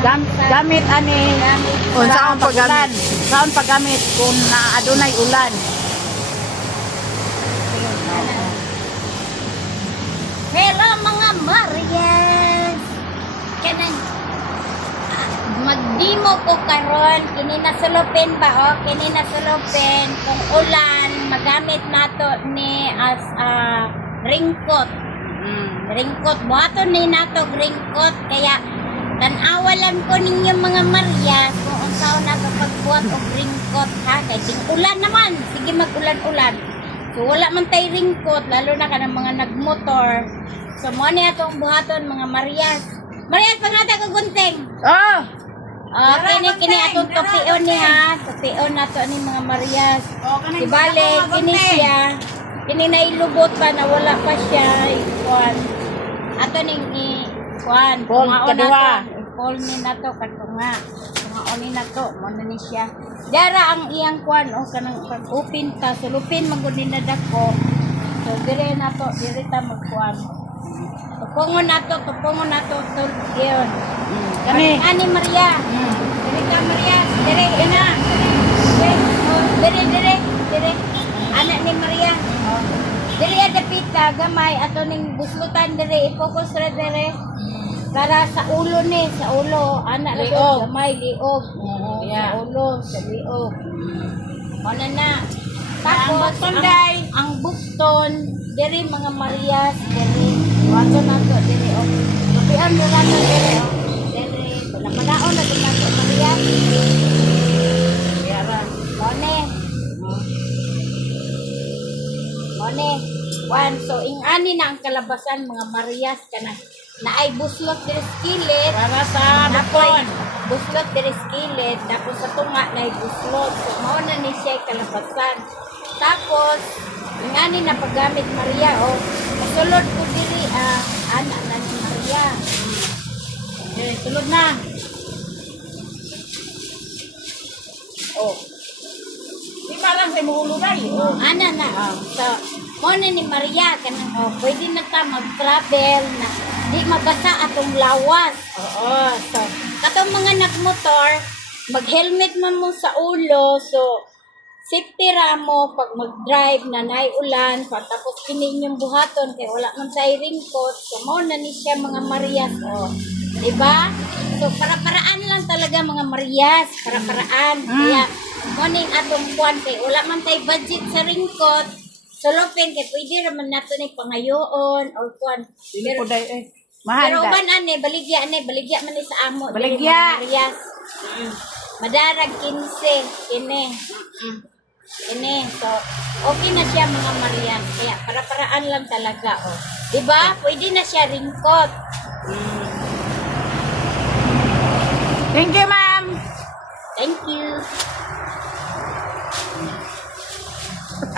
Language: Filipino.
Gamit ani. Saan paggamit? Saan paggamit kung na adunay ulan. Hello mga Marias! Kanang magdimo ko karon kini nasulupin ba kini nasulupin kung ulan magamit nato ni as ringkot. Ringkot buhaton ni nato ringkot kaya tan-awalan ko ninyo mga Marias kung unsaon nato pagbuhat og ringkot ha kay ting ulan naman sige mag-ulan-ulan. So wala man tay ringkot lalo na kanang mga nagmotor. So mo ni atong buhaton mga Marias. Marias pangata ko gunting. Oh. Kini atong tupion niya. Tupion nato ni mga Marias. Si Bale, kini siya. Kini na ilubot pa na wala pa siya. Ikuan. Ato ning ikuan. Paul, kadua. Paul ni nato katunga. Tungaon ni nato. Muna ni siya. Dara ang iyang kuan o kanang pag-upin ta. Sulupin magunin na dako. So dire nato. Dire ta magkuan. Tupungon nato. Yun. Kani. Ani Maria. Dire ka Maria. Dire ina. Dire. Anak ni Maria. Dire ada pita gamay ato ning buslutan dire i-focus ra dire. Para sa ulo ni, sa ulo. Anak na Liog. gamay liog. Yeah. Sa ulo, sa liog. Mana na. Ang Tapos buston, day. ang buston dire mga Marias dire. Wato nato dire o. Kapian mo nato dire o. Dire. Wala manaon na din nato Marias. Yara. Mone. One. So, ingani na ang kalabasan mga Marias kana na ay buslot dire skillet. Para sa bakon. Buslot dire skillet. Tapos sa tunga na ay buslot. So, mao na ni siya ay kalabasan. Tapos, ingani na paggamit Maria o. Kasulod ko diri anak na ni Maria. Okay, sulod na. Oh. Di parang sa mulo day. Oh. Ana na. So, mo na ni Maria kanang pwede na ta mag-travel na di mabasa atong lawas. Oo. So, katong mga nagmotor, mag-helmet man mo sa ulo. So, safety ra mo pag mag-drive na nay ulan. Tapos kini inyong buhaton kay wala man tay raincoat. So, mo na ni siya mga Marias. Oh. Diba? So, para-paraan lang talaga mga Marias. Para-paraan. Kaya, morning atong kuwan kay wala man tay budget sa raincoat. Sulupin kay pwede raman nato ni pangayoon or kuwan. Dili ko day eh. Pero Mahal uban baligya man ni sa amo. Baligya. Dili mga Marias. Madarag 15 kini. Kini. So, okay na siya mga Marias. Kaya para-paraan lang talaga oh. Diba? Pwede na siya raincoat. Thank you, ma.